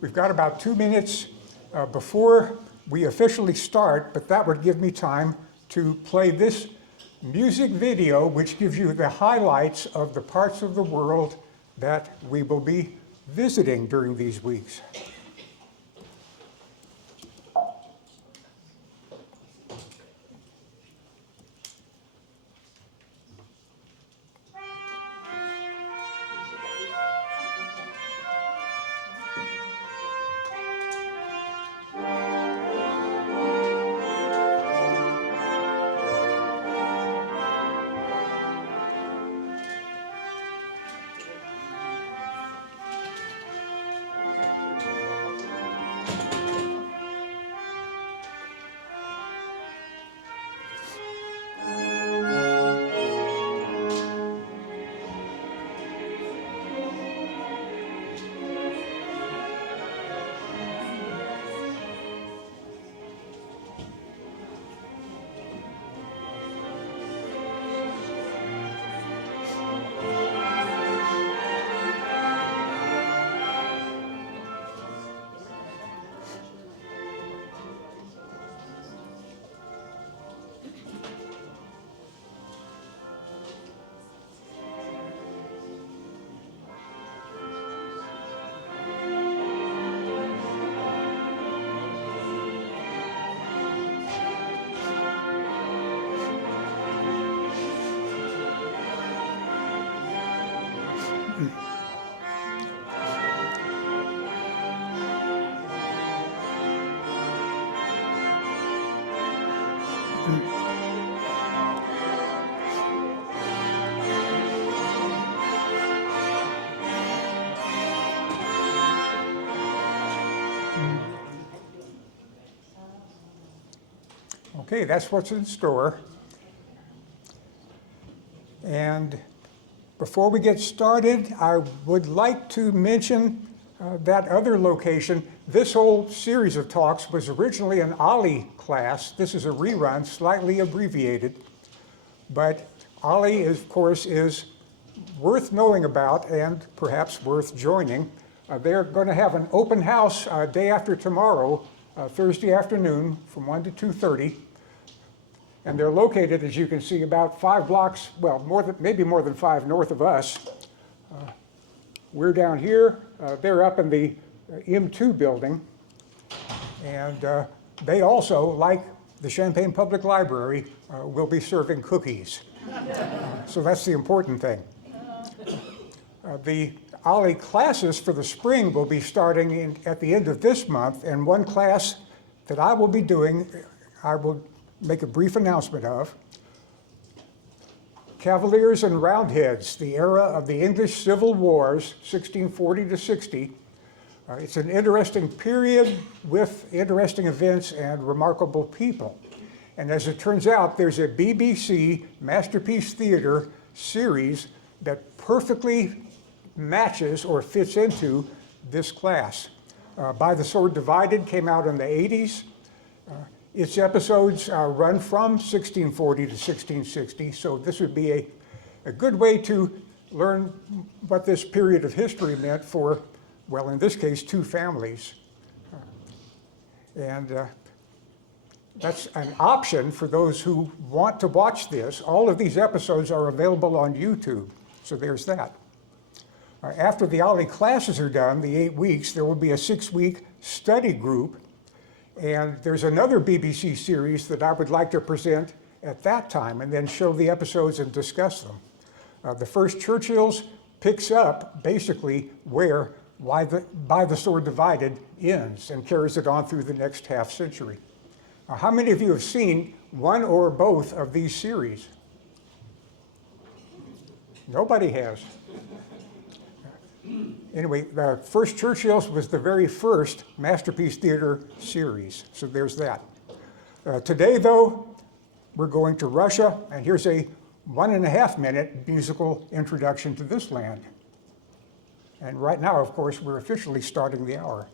We've got about 2 minutes before we officially start, but that would give me time to play this music video, which gives you the highlights of the parts of the world that we will be visiting during these weeks. Okay, that's what's in store. And before we get started, I would like to mention that other location. This whole series of talks was originally an OLLI class. This is a rerun, slightly abbreviated. But OLLI, of course, is worth knowing about and perhaps worth joining. They're going to have an open house day after tomorrow, Thursday afternoon from 1 to 2:30. And they're located, as you can see, about 5 blocks, well, maybe more than 5 north of us. We're down here. They're up in the M2 building. And they also, like the Champaign Public Library, will be serving cookies. So that's the important thing. The OLLI classes for the spring will be starting at the end of this month, and one class that I will be doing, I will make a brief announcement of. Cavaliers and Roundheads, the era of the English Civil Wars, 1640 to 60. It's an interesting period with interesting events and remarkable people. And as it turns out, there's a BBC Masterpiece Theater series that perfectly matches or fits into this class. By the Sword Divided came out in the 80s. Its episodes run from 1640 to 1660, so this would be a good way to learn what this period of history meant for, well, in this case, 2 families. And that's an option for those who want to watch this. All of these episodes are available on YouTube, so there's that. After the OLLI classes are done, the 8 weeks, there will be a 6-week study group. And there's another BBC series that I would like to present at that time and then show the episodes and discuss them. The First Churchills picks up basically where By the Sword Divided ends and carries it on through the next half century. How many of you have seen one or both of these series? Nobody has. Anyway, the First Churchills was the very first Masterpiece Theater series, so there's that. Today, though, we're going to Russia, and here's a 1.5-minute musical introduction to this land. And right now, of course, we're officially starting the hour.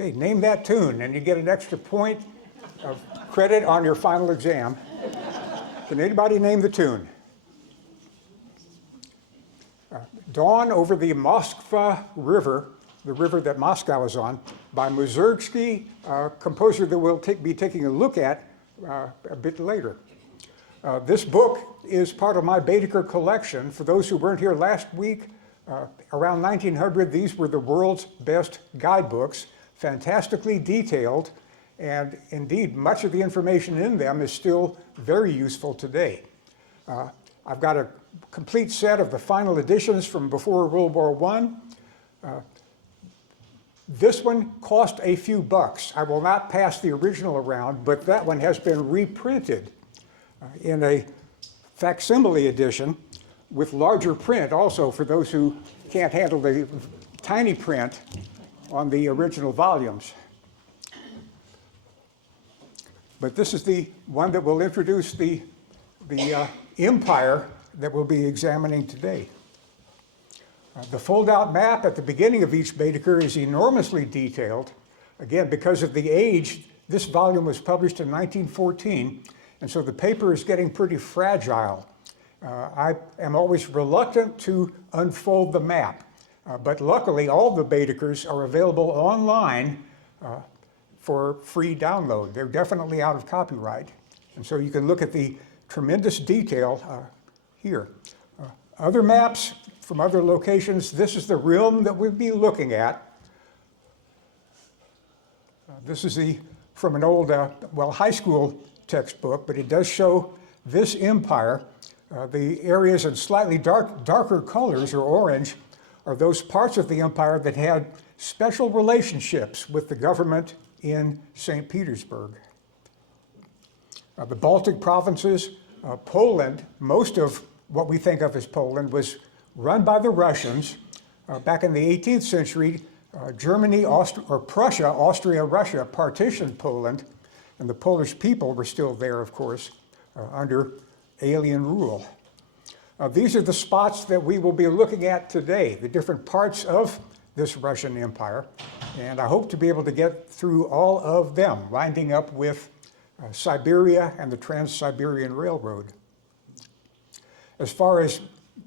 Okay, name that tune, and you get an extra point of credit on your final exam. Can anybody name the tune? Dawn over the Moskva River, the river that Moscow is on, by Mussorgsky, a composer that we'll be taking a look at a bit later. This book is part of my Baedeker collection. For those who weren't here last week, around 1900, these were the world's best guidebooks, fantastically detailed, and indeed, much of the information in them is still very useful today. I've got a complete set of the final editions from before World War I. This one cost a few bucks. I will not pass the original around, but that one has been reprinted in a facsimile edition with larger print also for those who can't handle the tiny print on the original volumes. But this is the one that will introduce the empire that we'll be examining today. The fold-out map at the beginning of each Baedeker is enormously detailed. Again, because of the age, this volume was published in 1914, and so the paper is getting pretty fragile. I am always reluctant to unfold the map, but luckily all the Baedekers are available online for free download. They're definitely out of copyright, and so you can look at the tremendous detail here. Other maps from other locations, this is the realm that we'll be looking at. This is from an old, high school textbook, but it does show this empire. The areas in slightly darker colors, or orange, are those parts of the empire that had special relationships with the government in St. Petersburg. The Baltic provinces, Poland, most of what we think of as Poland was run by the Russians. Back in the 18th century, Germany, Prussia, Austria, Russia partitioned Poland, and the Polish people were still there, of course, under alien rule. These are the spots that we will be looking at today, the different parts of this Russian Empire, and I hope to be able to get through all of them, winding up with Siberia and the Trans-Siberian Railroad. As far as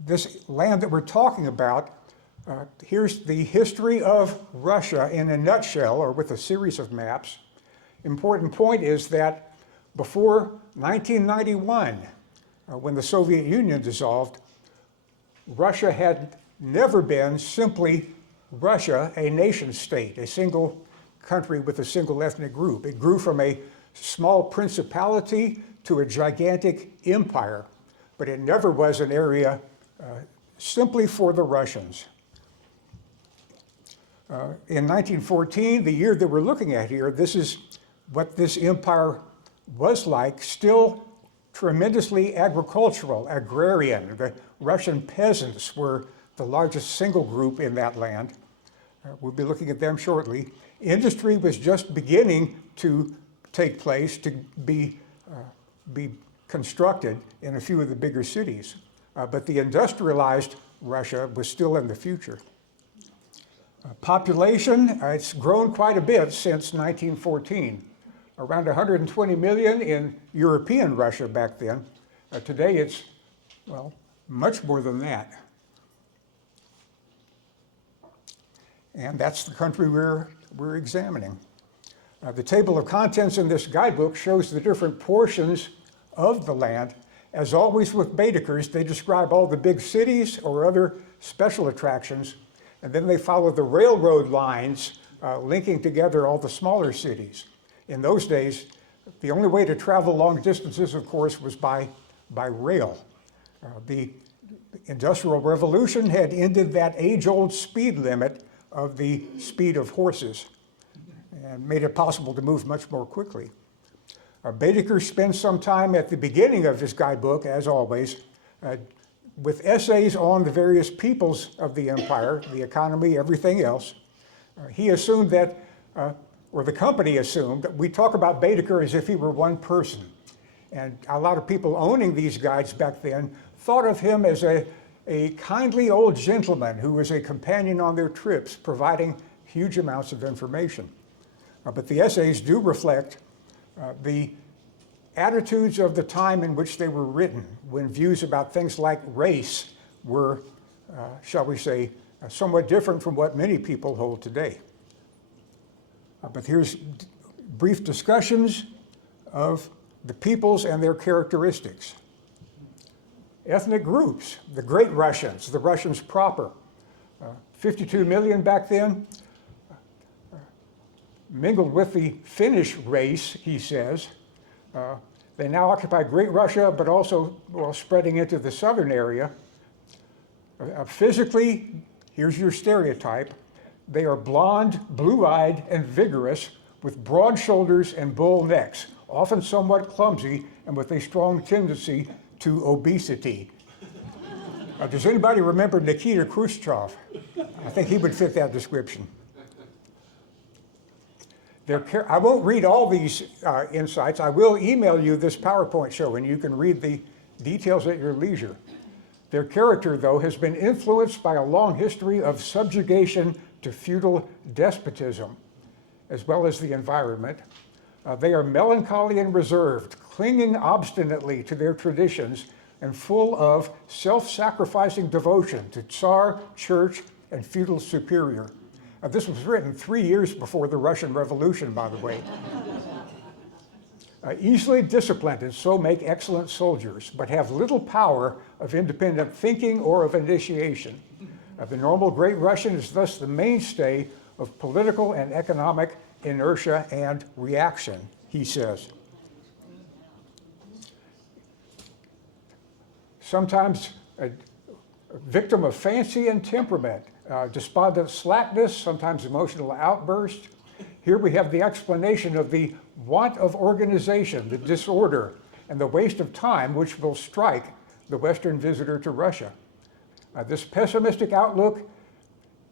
this land that we're talking about, here's the history of Russia in a nutshell, or with a series of maps. Important point is that before 1991, when the Soviet Union dissolved, Russia had never been simply Russia, a nation state, a single country with a single ethnic group. It grew from a small principality to a gigantic empire, but it never was an area simply for the Russians. In 1914, the year that we're looking at here, this is what this empire was like, still tremendously agricultural, agrarian. The Russian peasants were the largest single group in that land. We'll be looking at them shortly. Industry was just beginning to take place, to be constructed in a few of the bigger cities. But the industrialized Russia was still in the future. Population, it's grown quite a bit since 1914. Around 120 million in European Russia back then. Today it's, well, much more than that. And that's the country we're examining. The table of contents in this guidebook shows the different portions of the land. As always with Baedekers, they describe all the big cities or other special attractions, and then they follow the railroad lines linking together all the smaller cities. In those days, the only way to travel long distances, of course, was by rail. The Industrial Revolution had ended that age-old speed limit of the speed of horses and made it possible to move much more quickly. Baedeker spends some time at the beginning of his guidebook, as always, with essays on the various peoples of the empire, the economy, everything else. He assumed that, or the company assumed, that we talk about Baedeker as if he were one person. And a lot of people owning these guides back then thought of him as a kindly old gentleman who was a companion on their trips, providing huge amounts of information. But the essays do reflect the attitudes of the time in which they were written, when views about things like race were, shall we say, somewhat different from what many people hold today. But here's brief discussions of the peoples and their characteristics. Ethnic groups, the Great Russians, the Russians proper, 52 million back then, mingled with the Finnish race, he says. They now occupy Great Russia, but also, well, spreading into the southern area. Physically, here's your stereotype. They are blonde, blue-eyed, and vigorous, with broad shoulders and bull necks, often somewhat clumsy and with a strong tendency to obesity. Does anybody remember Nikita Khrushchev? I think he would fit that description. I won't read all these insights. I will email you this PowerPoint show, and you can read the details at your leisure. Their character, though, has been influenced by a long history of subjugation to feudal despotism, as well as the environment. They are melancholy and reserved, clinging obstinately to their traditions, and full of self-sacrificing devotion to Tsar, church, and feudal superior. This was written 3 years before the Russian Revolution, by the way. Easily disciplined and so make excellent soldiers, but have little power of independent thinking or of initiation. The normal Great Russian is thus the mainstay of political and economic inertia and reaction, he says. Sometimes a victim of fancy and temperament, despondent slackness, sometimes emotional outburst. Here we have the explanation of the want of organization, the disorder, and the waste of time which will strike the Western visitor to Russia. This pessimistic outlook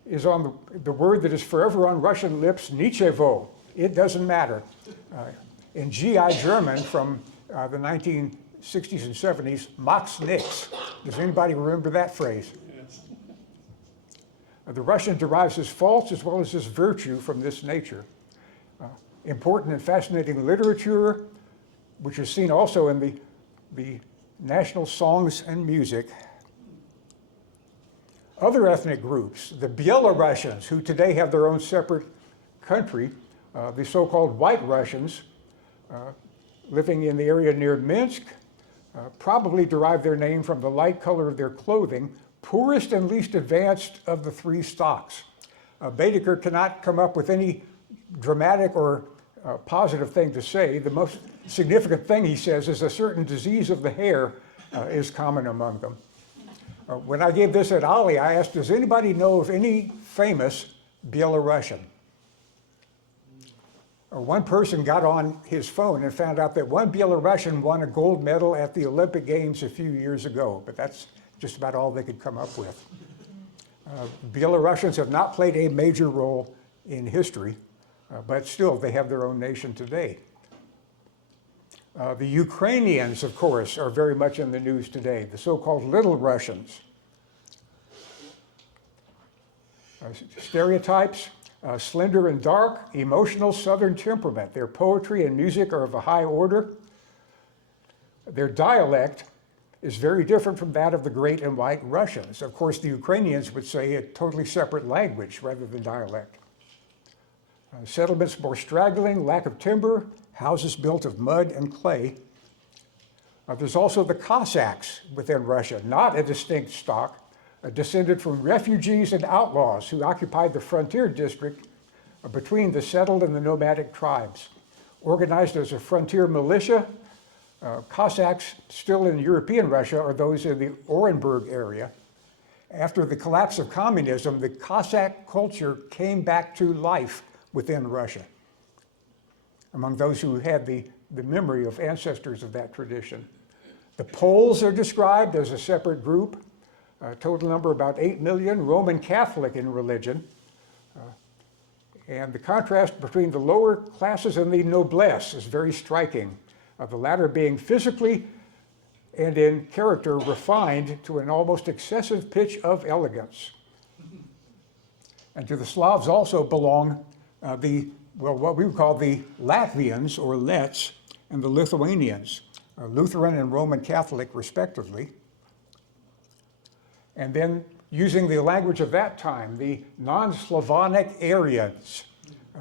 is on the word that is forever on Russian lips, nichevo. It doesn't matter. In GI German from the 1960s and 70s, macht's nix. Does anybody remember that phrase? Yes. The Russian derives his faults as well as his virtue from this nature. Important and fascinating literature, which is seen also in the national songs and music. Other ethnic groups, the Belarusians, who today have their own separate country, the so-called White Russians, living in the area near Minsk, probably derive their name from the light color of their clothing, poorest and least advanced of the three stocks. Baedeker cannot come up with any dramatic or positive thing to say. The most significant thing, he says, is a certain disease of the hair is common among them. When I gave this at Ollie, I asked, does anybody know of any famous Belarusian. One person got on his phone and found out that one Belarusian won a gold medal at the Olympic Games a few years ago, but that's just about all they could come up with. Belarusians have not played a major role in history, but still they have their own nation today. The Ukrainians, of course, are very much in the news today, the so-called Little Russians. Stereotypes, slender and dark, emotional Southern temperament. Their poetry and music are of a high order. Their dialect is very different from that of the Great and White Russians. Of course, the Ukrainians would say a totally separate language rather than dialect. Settlements more straggling, lack of timber, houses built of mud and clay. There's also the Cossacks within Russia, not a distinct stock, descended from refugees and outlaws who occupied the frontier district between the settled and the nomadic tribes. Organized as a frontier militia, Cossacks still in European Russia are those in the Orenburg area. After the collapse of communism, the Cossack culture came back to life within Russia among those who had the memory of ancestors of that tradition. The Poles are described as a separate group, total number about 8 million, Roman Catholic in religion. And the contrast between the lower classes and the noblesse is very striking, the latter being physically and in character refined to an almost excessive pitch of elegance. And to the Slavs also belong what we would call the Latvians or Lets and the Lithuanians, Lutheran and Roman Catholic respectively. And then using the language of that time, the non-Slavonic Aryans,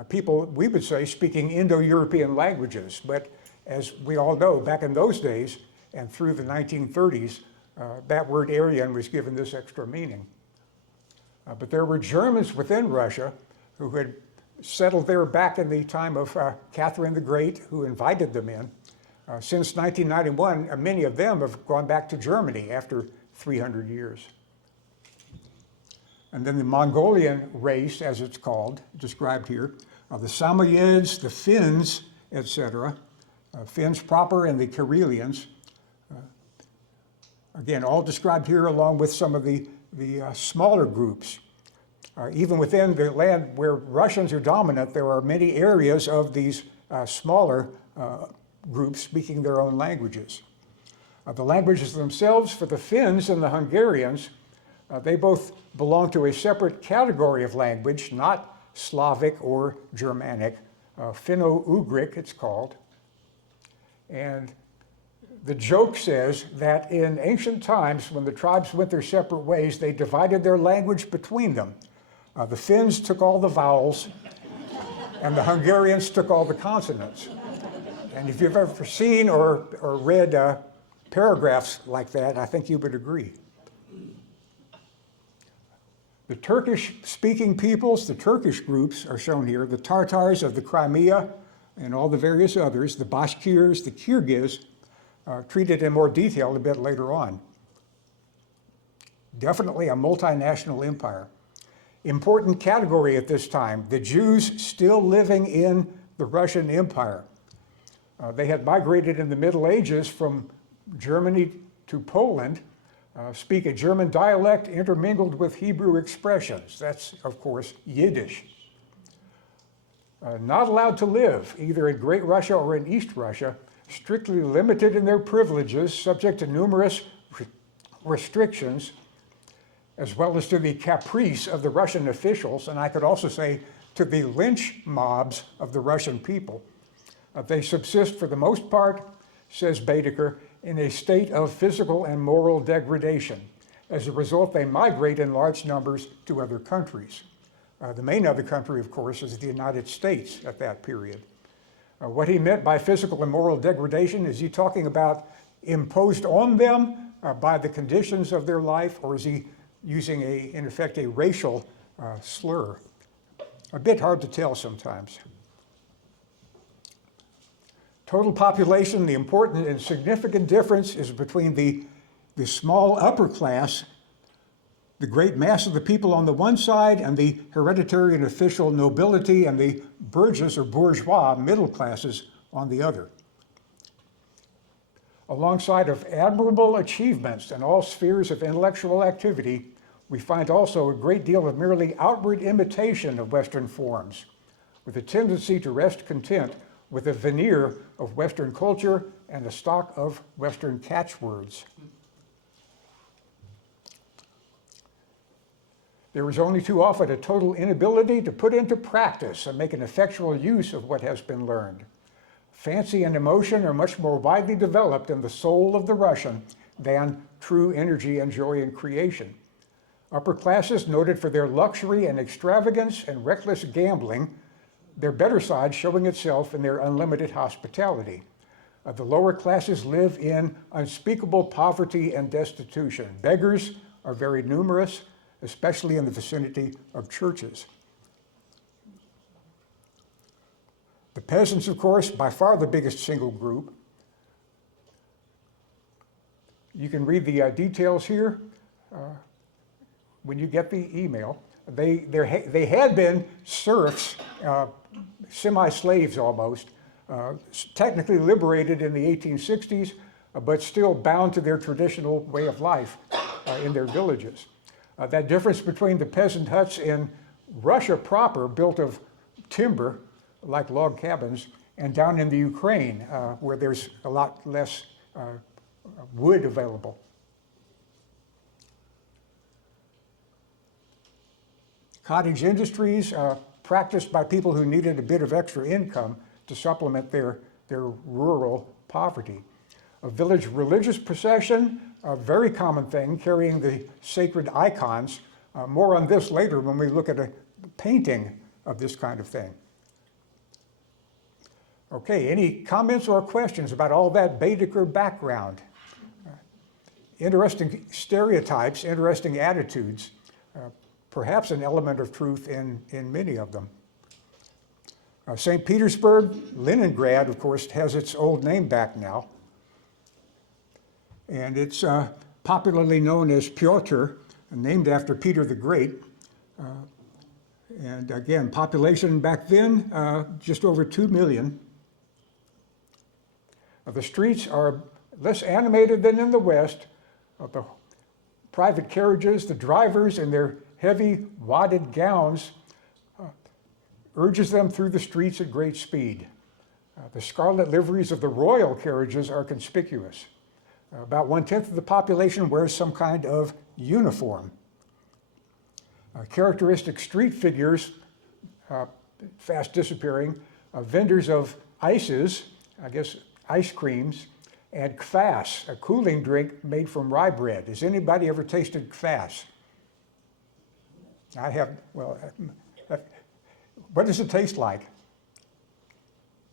people, we would say, speaking Indo-European languages. But as we all know, back in those days and through the 1930s, that word Aryan was given this extra meaning. But there were Germans within Russia who had settled there back in the time of Catherine the Great, who invited them in. Since 1991, many of them have gone back to Germany after 300 years. And then the Mongolian race, as it's called, described here, the Samoyeds, the Finns, etc., Finns proper and the Karelians, again, all described here along with some of the smaller groups. Even within the land where Russians are dominant, there are many areas of these smaller groups speaking their own languages. The languages themselves for the Finns and the Hungarians, they both belong to a separate category of language, not Slavic or Germanic, Finno-Ugric it's called. And the joke says that in ancient times, when the tribes went their separate ways, they divided their language between them. The Finns took all the vowels, and the Hungarians took all the consonants. And if you've ever seen or read paragraphs like that, I think you would agree. The Turkish-speaking peoples, the Turkish groups are shown here, the Tartars of the Crimea and all the various others, the Bashkirs, the Kyrgyz, treated in more detail a bit later on. Definitely a multinational empire. Important category at this time, the Jews still living in the Russian Empire. They had migrated in the Middle Ages from Germany to Poland, speak a German dialect intermingled with Hebrew expressions. That's, of course, Yiddish. Not allowed to live either in Great Russia or in East Russia, strictly limited in their privileges, subject to numerous restrictions, as well as to the caprice of the Russian officials, and I could also say to the lynch mobs of the Russian people. They subsist for the most part, says Baedeker, in a state of physical and moral degradation. As a result, they migrate in large numbers to other countries. The main other country, of course, is the United States at that period. What he meant by physical and moral degradation, is he talking about imposed on them by the conditions of their life, or is he using, in effect, a racial slur? A bit hard to tell sometimes. Total population, the important and significant difference is between the small upper class the great mass of the people on the one side and the hereditary and official nobility and the burgess or bourgeois middle classes on the other. Alongside of admirable achievements in all spheres of intellectual activity, we find also a great deal of merely outward imitation of Western forms, with a tendency to rest content with a veneer of Western culture and a stock of Western catchwords. There is only too often a total inability to put into practice and make an effectual use of what has been learned. Fancy and emotion are much more widely developed in the soul of the Russian than true energy and joy in creation. Upper classes noted for their luxury and extravagance and reckless gambling, their better side showing itself in their unlimited hospitality. The lower classes live in unspeakable poverty and destitution. Beggars are very numerous, especially in the vicinity of churches. The peasants, of course, by far the biggest single group. You can read the details here when you get the email. They had been serfs, semi-slaves almost, technically liberated in the 1860s, but still bound to their traditional way of life in their villages. That difference between the peasant huts in Russia proper, built of timber, like log cabins, and down in the Ukraine, where there's a lot less wood available. Cottage industries practiced by people who needed a bit of extra income to supplement their rural poverty. A village religious procession, a very common thing, carrying the sacred icons. More on this later when we look at a painting of this kind of thing. Okay, any comments or questions about all that Baedeker background? Interesting stereotypes, interesting attitudes, perhaps an element of truth in many of them. St. Petersburg, Leningrad, of course, has its old name back now. And it's popularly known as Pyotr, named after Peter the Great. And again, population back then, just over 2 million. The streets are less animated than in the West. The private carriages, the drivers in their heavy wadded gowns urges them through the streets at great speed. The scarlet liveries of the royal carriages are conspicuous. About 1/10 of the population wears some kind of uniform. Characteristic street figures, fast disappearing, vendors of ices, I guess ice creams, and kvass, a cooling drink made from rye bread. Has anybody ever tasted kvass? I have. Well, what does it taste like?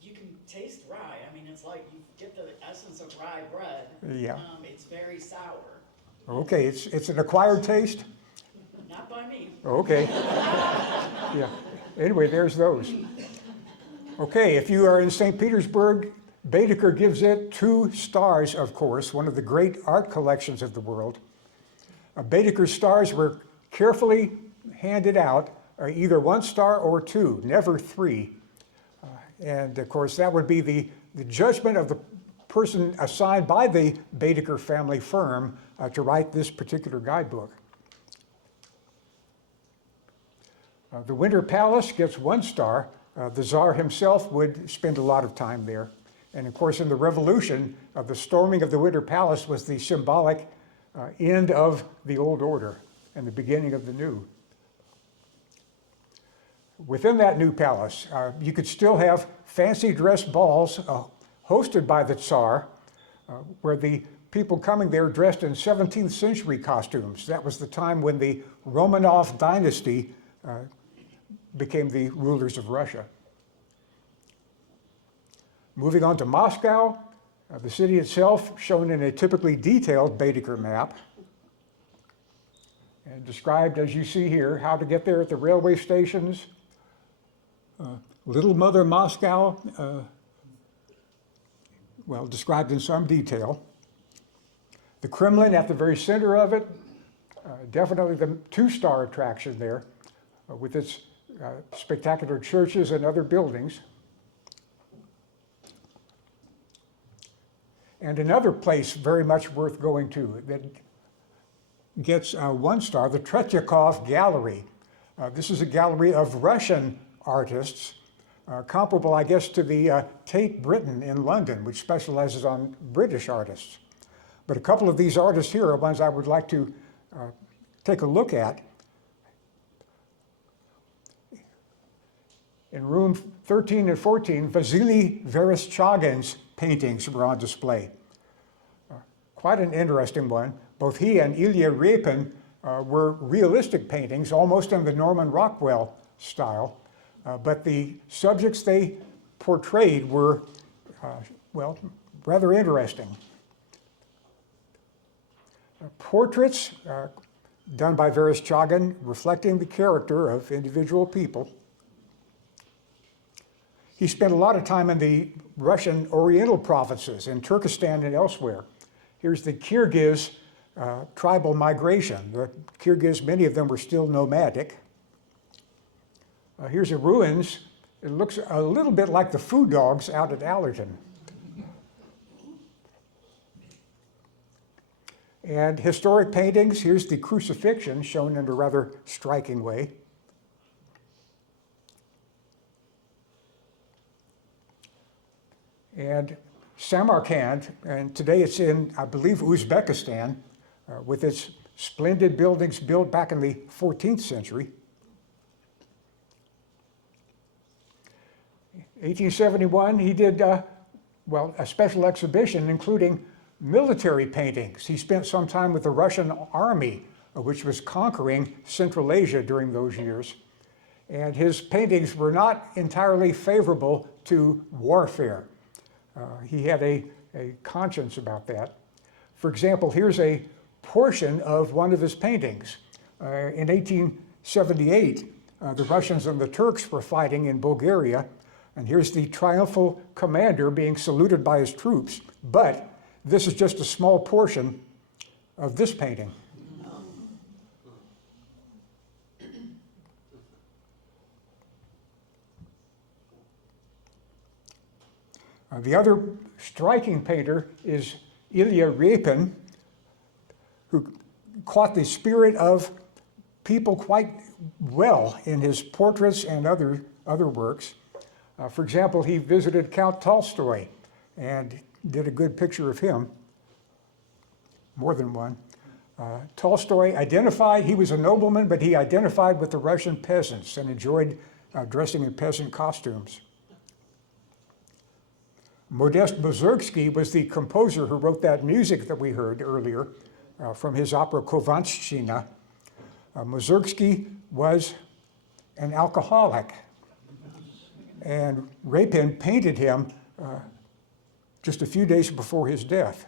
You can taste rye. I mean, it's like you get the essence of rye bread. Yeah. It's very sour. Okay, it's an acquired taste? Not by me. Okay. Yeah. Anyway, there's those. Okay, if you are in St. Petersburg, Baedeker gives it 2 stars, of course, one of the great art collections of the world. Baedeker's stars were carefully handed out, either 1 star or 2, never 3. And of course, that would be the judgment of the person assigned by the Baedeker family firm to write this particular guidebook. The Winter Palace gets 1 star. The Tsar himself would spend a lot of time there. And of course, in the revolution, the storming of the Winter Palace was the symbolic end of the old order and the beginning of the new. Within that new palace, you could still have fancy dress balls hosted by the Tsar, where the people coming there dressed in 17th century costumes. That was the time when the Romanov dynasty became the rulers of Russia. Moving on to Moscow, the city itself shown in a typically detailed Baedeker map, and described as you see here, how to get there at the railway stations. Little Mother Moscow, well, described in some detail. The Kremlin at the very center of it, Definitely the two-star attraction there with its spectacular churches and other buildings. And another place very much worth going to that gets 1 star, the Tretyakov Gallery. This is a gallery of Russian artists, comparable, I guess, to the Tate Britain in London, which specializes on British artists. But a couple of these artists here are ones I would like to take a look at. In room 13 and 14, Vasily Vereshchagin's paintings were on display. Quite an interesting one. Both he and Ilya Repin were realistic paintings, almost in the Norman Rockwell style, but the subjects they portrayed were, well, rather interesting. Portraits done by Vereshchagin reflecting the character of individual people. He spent a lot of time in the Russian Oriental provinces, in Turkestan and elsewhere. Here's the Kyrgyz tribal migration. The Kyrgyz, many of them were still nomadic. Here's the ruins. It looks a little bit like the food dogs out at Allerton. And historic paintings. Here's the crucifixion shown in a rather striking way. And Samarkand, and today it's in, I believe, Uzbekistan, with its splendid buildings built back in the 14th century. 1871, he did, well, a special exhibition including military paintings. He spent some time with the Russian army, which was conquering Central Asia during those years. And his paintings were not entirely favorable to warfare. He had a conscience about that. For example, here's a portion of one of his paintings. In 1878, the Russians and the Turks were fighting in Bulgaria, and here's the triumphal commander being saluted by his troops. But this is just a small portion of this painting. The other striking painter is Ilya Repin, who caught the spirit of people quite well in his portraits and other works. For example, he visited Count Tolstoy and did a good picture of him, more than one. Tolstoy identified, he was a nobleman, but he identified with the Russian peasants and enjoyed dressing in peasant costumes. Modest Mussorgsky was the composer who wrote that music that we heard earlier from his opera Kovanshchina. Mussorgsky was an alcoholic, and Repin painted him just a few days before his death.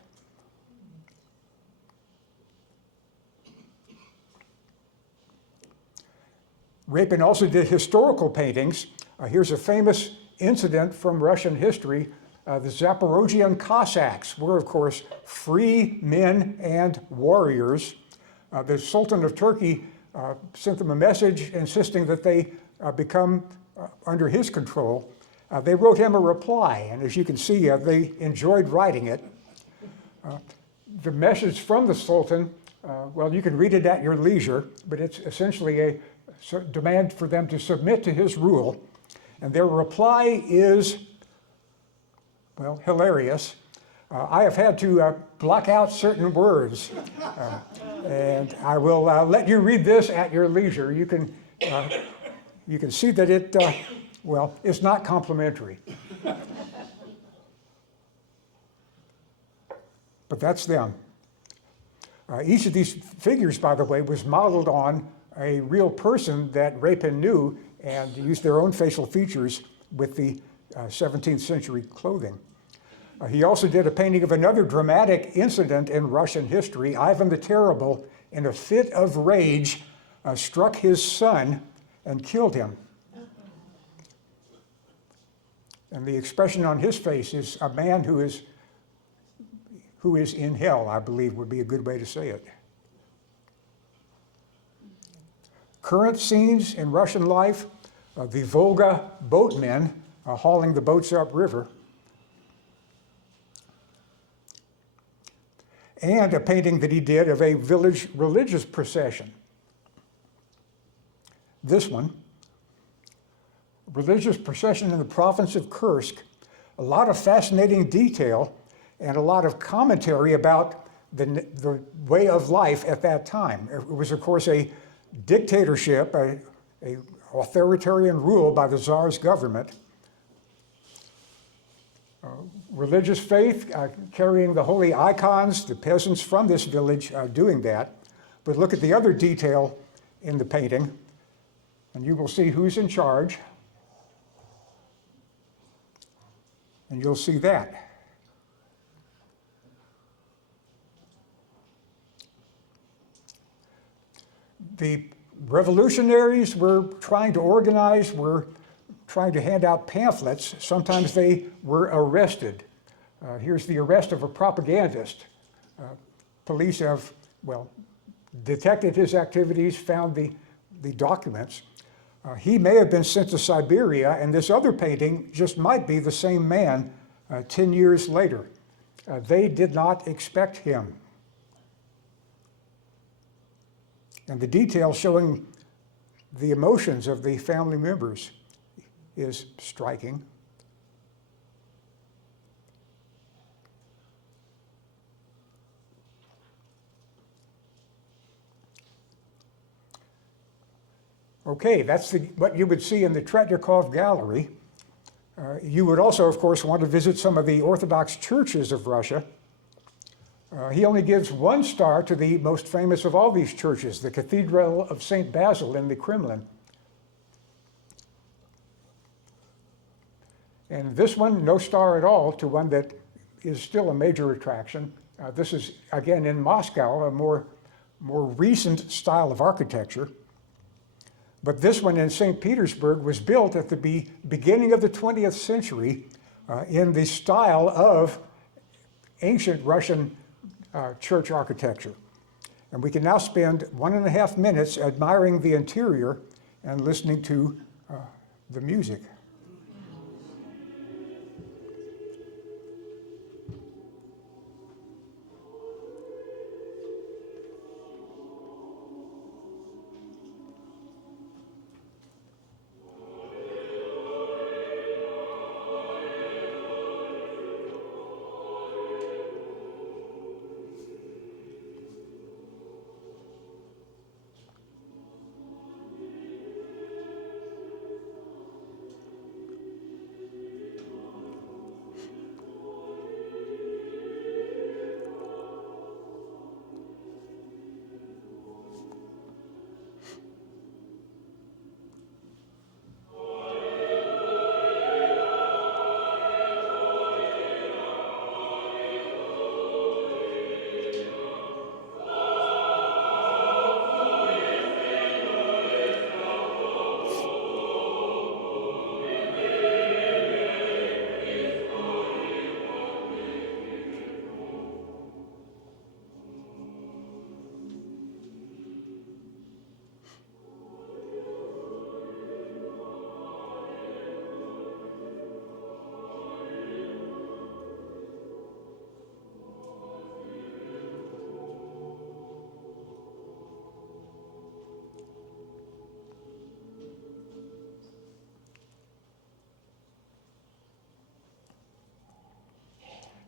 Repin also did historical paintings. Here's a famous incident from Russian history. The Zaporozhian Cossacks were, of course, free men and warriors. The Sultan of Turkey sent them a message insisting that they become under his control. They wrote him a reply, and as you can see, they enjoyed writing it. The message from the Sultan, well, you can read it at your leisure, but it's essentially a demand for them to submit to his rule. And their reply is, well, hilarious. I have had to block out certain words, and I will let you read this at your leisure. You can see that it, well, it's not complimentary. But that's them. Each of these figures, by the way, was modeled on a real person that Repin knew and used their own facial features with the 17th century clothing. He also did a painting of another dramatic incident in Russian history. Ivan the Terrible, in a fit of rage, struck his son and killed him. And the expression on his face is a man who is in hell, I believe would be a good way to say it. Current scenes in Russian life, the Volga boatmen hauling the boats upriver, and a painting that he did of a village religious procession. This one, religious procession in the province of Kursk, a lot of fascinating detail and a lot of commentary about the way of life at that time. It was, of course, a dictatorship, a authoritarian rule by the Tsar's government. Religious faith, carrying the holy icons, the peasants from this village doing that. But look at the other detail in the painting, and you will see who's in charge. And you'll see that. The revolutionaries were trying to organize, were trying to hand out pamphlets. Sometimes they were arrested. Here's the arrest of a propagandist. Police have, well, detected his activities, found the documents. He may have been sent to Siberia, and this other painting just might be the same man 10 years later. They did not expect him. And the detail showing the emotions of the family members is striking. Okay, that's what you would see in the Tretyakov Gallery. You would also, of course, want to visit some of the Orthodox churches of Russia. He only gives 1 star to the most famous of all these churches, the Cathedral of St. Basil in the Kremlin. And this one, no star at all to one that is still a major attraction. This is, again, in Moscow, a more recent style of architecture. But this one in St. Petersburg was built at the beginning of the 20th century in the style of ancient Russian church architecture. And we can now spend 1.5 minutes admiring the interior and listening to the music.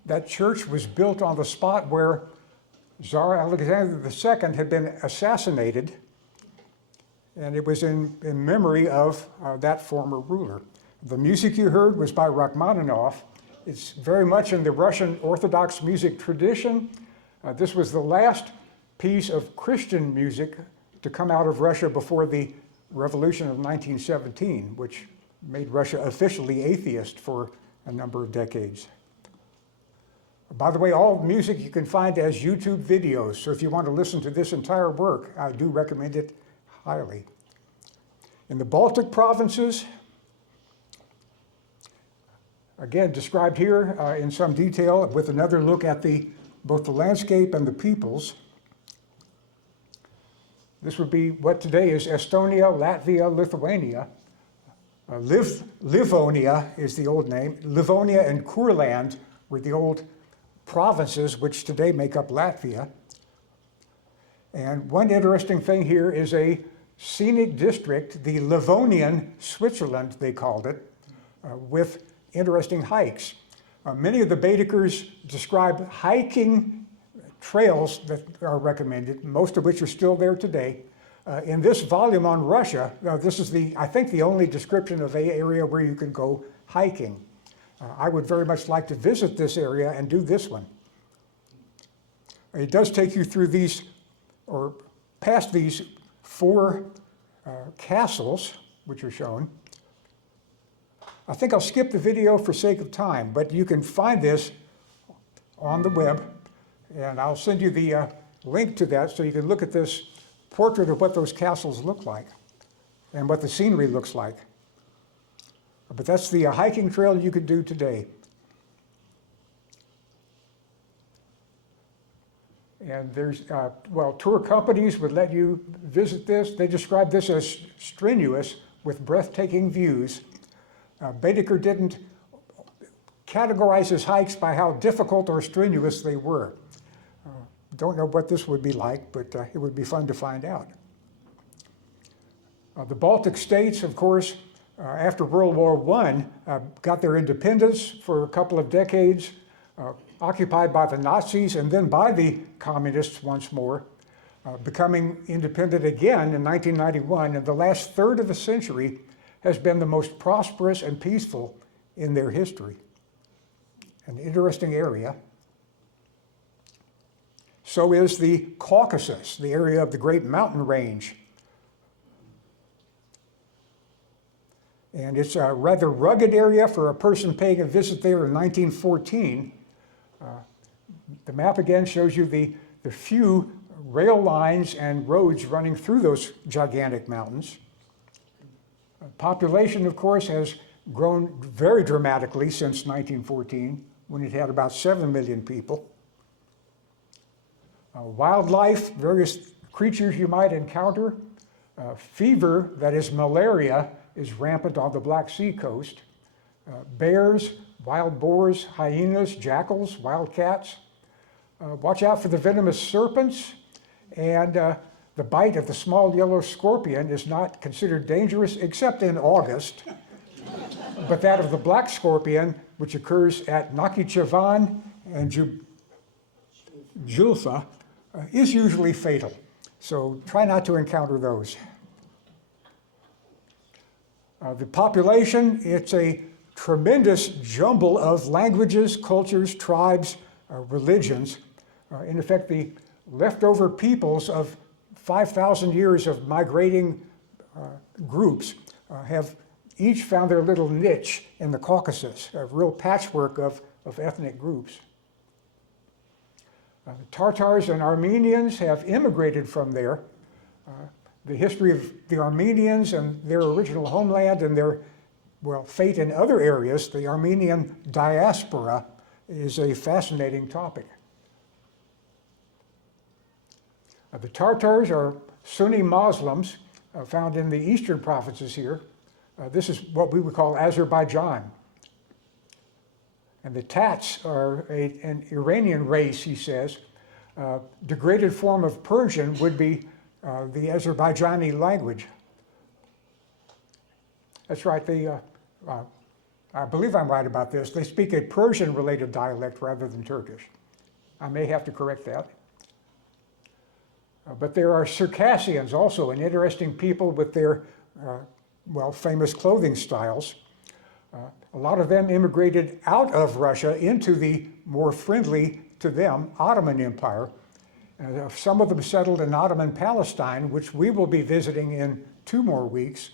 That church was built on the spot where Tsar Alexander II had been assassinated, and it was in memory of that former ruler. The music you heard was by Rachmaninoff. It's very much in the Russian Orthodox music tradition. This was the last piece of Christian music to come out of Russia before the Revolution of 1917, which made Russia officially atheist for a number of decades. By the way, all music you can find as YouTube videos, so if you want to listen to this entire work, I do recommend it highly. In the Baltic provinces, again described here in some detail with another look at both the landscape and the peoples. This would be what today is Estonia, Latvia, Lithuania. Livonia is the old name. Livonia and Kurland were the old provinces which today make up Latvia. And one interesting thing here is a scenic district, the Livonian Switzerland, they called it, with interesting hikes. Many of the Baedekers describe hiking trails that are recommended, most of which are still there today. In this volume on Russia, this is I think the only description of an area where you can go hiking. I would very much like to visit this area and do this one. It does take you through these, or past these 4 castles, which are shown. I think I'll skip the video for sake of time, but you can find this on the web, and I'll send you the link to that so you can look at this portrait of what those castles look like and what the scenery looks like. But that's the hiking trail you could do today. And there's, well, tour companies would let you visit this. They describe this as strenuous with breathtaking views. Baedeker didn't categorize his hikes by how difficult or strenuous they were. Don't know what this would be like, but it would be fun to find out. The Baltic states, of course, after World War I, got their independence for a couple of decades, occupied by the Nazis and then by the communists once more, becoming independent again in 1991, and the last third of the century has been the most prosperous and peaceful in their history. An interesting area. So is the Caucasus, the area of the Great Mountain Range. And it's a rather rugged area for a person paying a visit there in 1914. The map again shows you the few rail lines and roads running through those gigantic mountains. Population, of course, has grown very dramatically since 1914, when it had about 7 million people. Wildlife, various creatures you might encounter. Fever, that is malaria, is rampant on the Black Sea coast. Bears, wild boars, hyenas, jackals, wildcats. Watch out for the venomous serpents, and the bite of the small yellow scorpion is not considered dangerous except in August. But that of the black scorpion, which occurs at Nakhichevan and Julfa, is usually fatal. So try not to encounter those. The population, it's a tremendous jumble of languages, cultures, tribes, religions. In effect, the leftover peoples of 5,000 years of migrating groups have each found their little niche in the Caucasus, a real patchwork of ethnic groups. Tartars and Armenians have immigrated from there. The history of the Armenians and their original homeland and their, well, fate in other areas, the Armenian diaspora, is a fascinating topic. The Tartars are Sunni Muslims found in the eastern provinces here. This is what we would call Azerbaijan. And the Tats are an Iranian race, he says. Degraded form of Persian would be the Azerbaijani language. That's right, I believe I'm right about this. They speak a Persian-related dialect rather than Turkish. I may have to correct that. But there are Circassians also, an interesting people with their, well, famous clothing styles. A lot of them immigrated out of Russia into the more friendly to them Ottoman Empire. Some of them settled in Ottoman Palestine, which we will be visiting in 2 more weeks.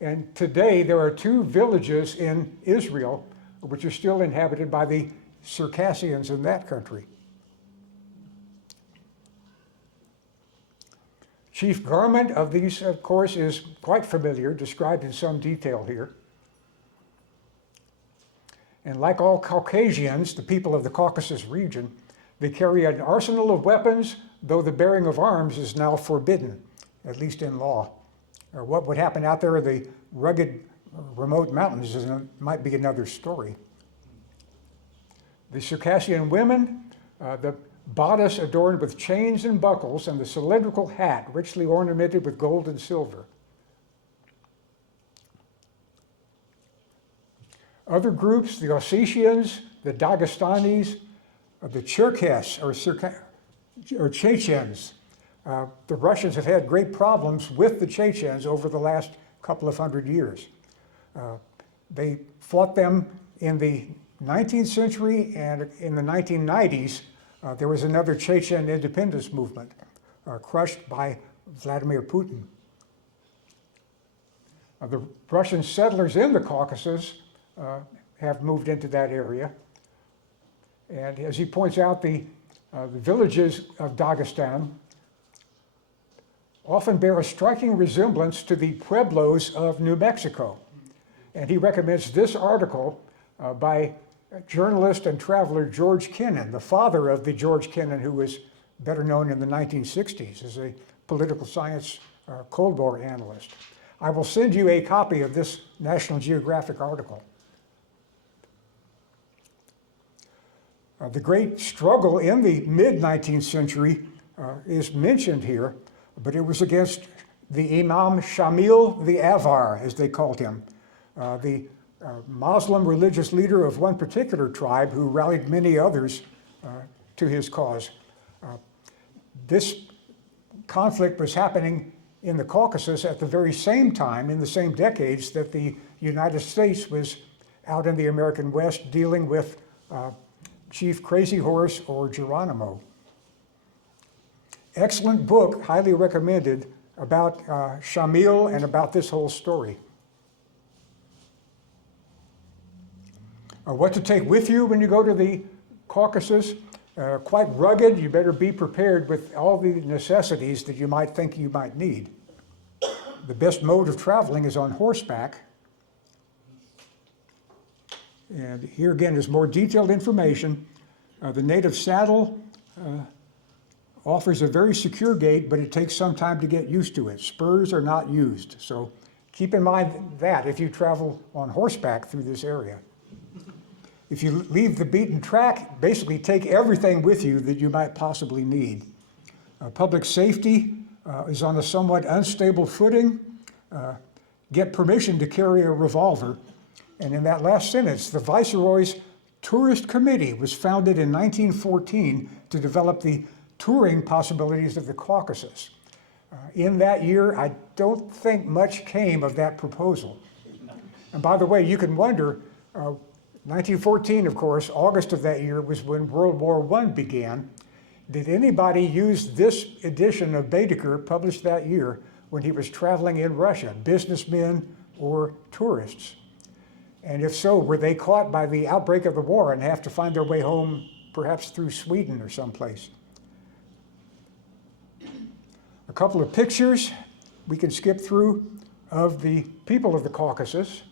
And today there are 2 villages in Israel which are still inhabited by the Circassians in that country. Chief garment of these, of course, is quite familiar, described in some detail here. And like all Caucasians, the people of the Caucasus region, they carry an arsenal of weapons, though the bearing of arms is now forbidden. at least in law. What would happen out there in the rugged, remote mountains might be another story. The Circassian women, the bodice adorned with chains and buckles, and the cylindrical hat richly ornamented with gold and silver. Other groups, the Ossetians, the Dagestanis, the Cherkess or Chechens. The Russians have had great problems with the Chechens over the last couple of hundred years. They fought them in the 19th century, and in the 1990s, there was another Chechen independence movement crushed by Vladimir Putin. The Russian settlers in the Caucasus have moved into that area. And as he points out, the villages of Dagestan often bear a striking resemblance to the pueblos of New Mexico. And he recommends this article by journalist and traveler George Kennan, the father of the George Kennan who was better known in the 1960s as a political science Cold War analyst. I will send you a copy of this National Geographic article. The great struggle in the mid-19th century is mentioned here, but it was against the Imam Shamil the Avar, as they called him, the Muslim religious leader of one particular tribe who rallied many others to his cause. This conflict was happening in the Caucasus at the very same time, in the same decades, that the United States was out in the American West dealing with Chief Crazy Horse or Geronimo. Excellent book, highly recommended, about Shamil and about this whole story. What to take with you when you go to the Caucasus? Quite rugged. You better be prepared with all the necessities that you might think you might need. The best mode of traveling is on horseback. And here again is more detailed information. The native saddle offers a very secure gait, but it takes some time to get used to it. Spurs are not used, so keep in mind that if you travel on horseback through this area. If you leave the beaten track, basically take everything with you that you might possibly need. Public safety is on a somewhat unstable footing. Get permission to carry a revolver. And in that last sentence, the Viceroy's Tourist Committee was founded in 1914 to develop the touring possibilities of the Caucasus. In that year, I don't think much came of that proposal. And by the way, you can wonder, 1914, of course, August of that year was when World War I began. Did anybody use this edition of Baedeker, published that year, when he was traveling in Russia, businessmen or tourists? And if so, were they caught by the outbreak of the war and have to find their way home, perhaps through Sweden or someplace? A couple of pictures we can skip through of the people of the Caucasus.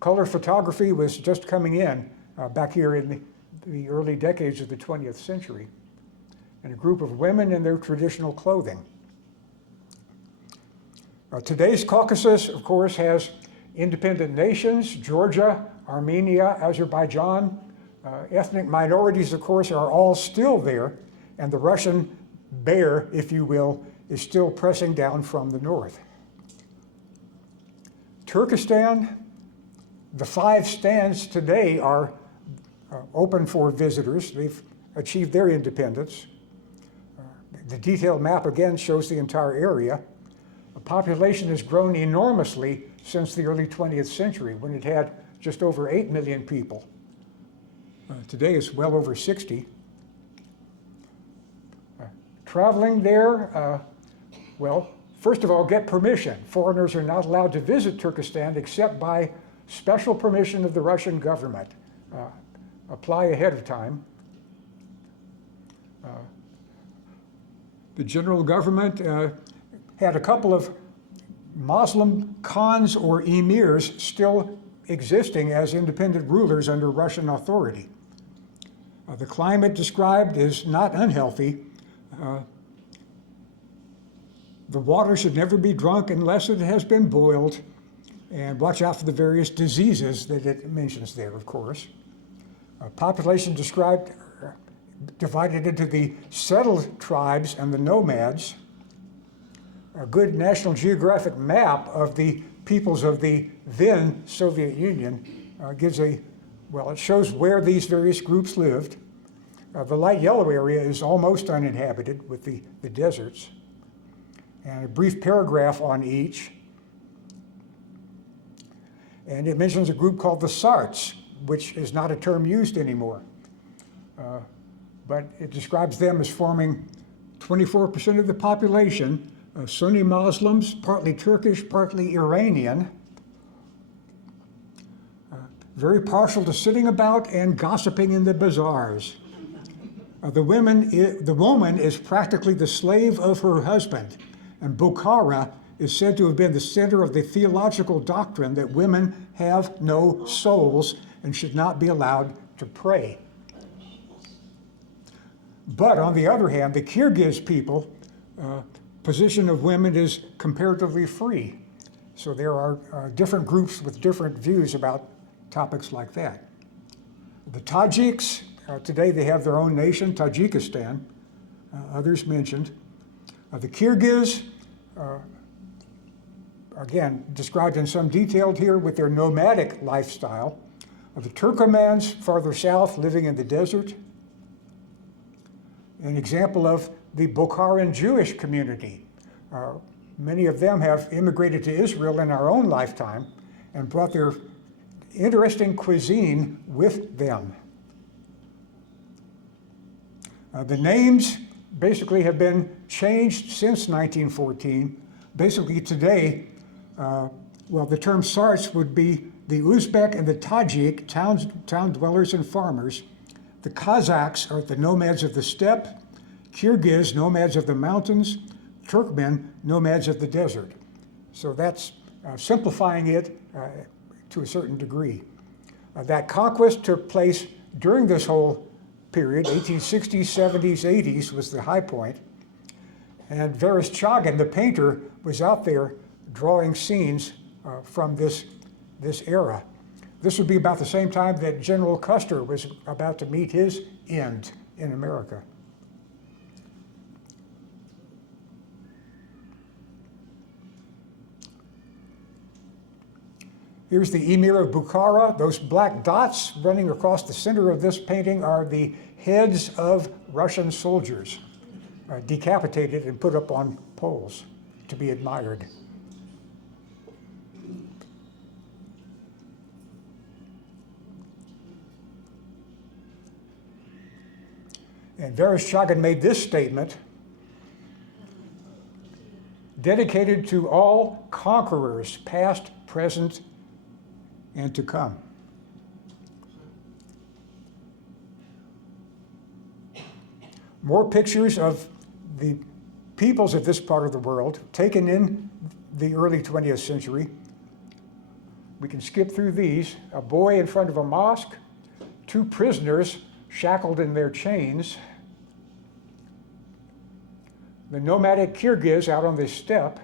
Color photography was just coming in back here in the early decades of the 20th century. And a group of women in their traditional clothing. Today's Caucasus, of course, has independent nations: Georgia, Armenia, Azerbaijan. Ethnic minorities, of course, are all still there, and the Russian bear, if you will, is still pressing down from the north. Turkestan, the 5 stands today are open for visitors. They've achieved their independence. The detailed map again shows the entire area. The population has grown enormously since the early 20th century, when it had just over 8 million people. Today it's well over 60. Traveling there, well, first of all, get permission. Foreigners are not allowed to visit Turkestan except by special permission of the Russian government. Apply ahead of time. The general government had a couple of Muslim khans or emirs still existing as independent rulers under Russian authority. The climate described is not unhealthy. The water should never be drunk unless it has been boiled, and watch out for the various diseases that it mentions there, of course. Population described, divided into the settled tribes and the nomads. A good National Geographic map of the peoples of the then Soviet Union gives a, well, it shows where these various groups lived. The light yellow area is almost uninhabited with the deserts. And a brief paragraph on each. And it mentions a group called the Sarts, which is not a term used anymore. But it describes them as forming 24% of the population, Sunni Muslims, partly Turkish, partly Iranian, very partial to sitting about and gossiping in the bazaars. The woman is practically the slave of her husband, and Bukhara is said to have been the center of the theological doctrine that women have no souls and should not be allowed to pray. But on the other hand, the Kyrgyz people, position of women is comparatively free. So there are different groups with different views about topics like that. The Tajiks, today they have their own nation, Tajikistan, others mentioned. The Kyrgyz, again, described in some detail here with their nomadic lifestyle. The Turkomans, farther south, living in the desert. An example of the Bukharan Jewish community. Many of them have immigrated to Israel in our own lifetime and brought their interesting cuisine with them. The names basically have been changed since 1914. Basically today, well, the term Sarts would be the Uzbek and the Tajik, town dwellers and farmers. The Kazakhs are the nomads of the steppe, Kyrgyz, nomads of the mountains, Turkmen, nomads of the desert. So that's simplifying it to a certain degree. That conquest took place during this whole period, 1860s, 70s, 80s was the high point. And Vereshchagin, the painter, was out there drawing scenes from this era. This would be about the same time that General Custer was about to meet his end in America. Here's the Emir of Bukhara. Those black dots running across the center of this painting are the heads of Russian soldiers, decapitated and put up on poles to be admired. And Vereshchagin made this statement, dedicated to all conquerors, past, present, and to come. More pictures of the peoples of this part of the world taken in the early 20th century. We can skip through these. A boy in front of a mosque, two prisoners shackled in their chains, the nomadic Kyrgyz out on the steppe.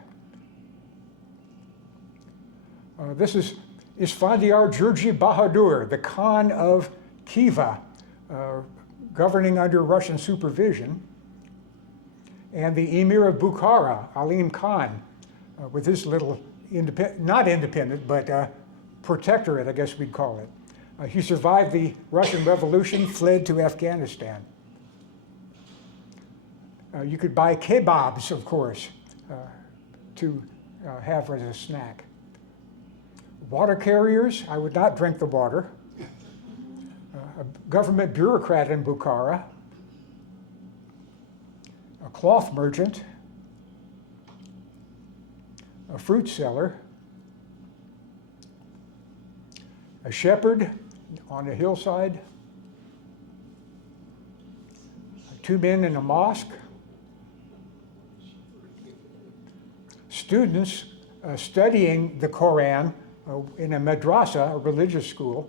This is Isfandiar Jurji Bahadur, the Khan of Khiva, governing under Russian supervision, and the Emir of Bukhara, Alim Khan, with his little, not independent, but protectorate, I guess we'd call it. He survived the Russian Revolution, fled to Afghanistan. You could buy kebabs, of course, to have as a snack. Water carriers, I would not drink the water. A government bureaucrat in Bukhara. A cloth merchant. A fruit seller. A shepherd on a hillside. Two men in a mosque. Students studying the Quran in a madrasa, a religious school.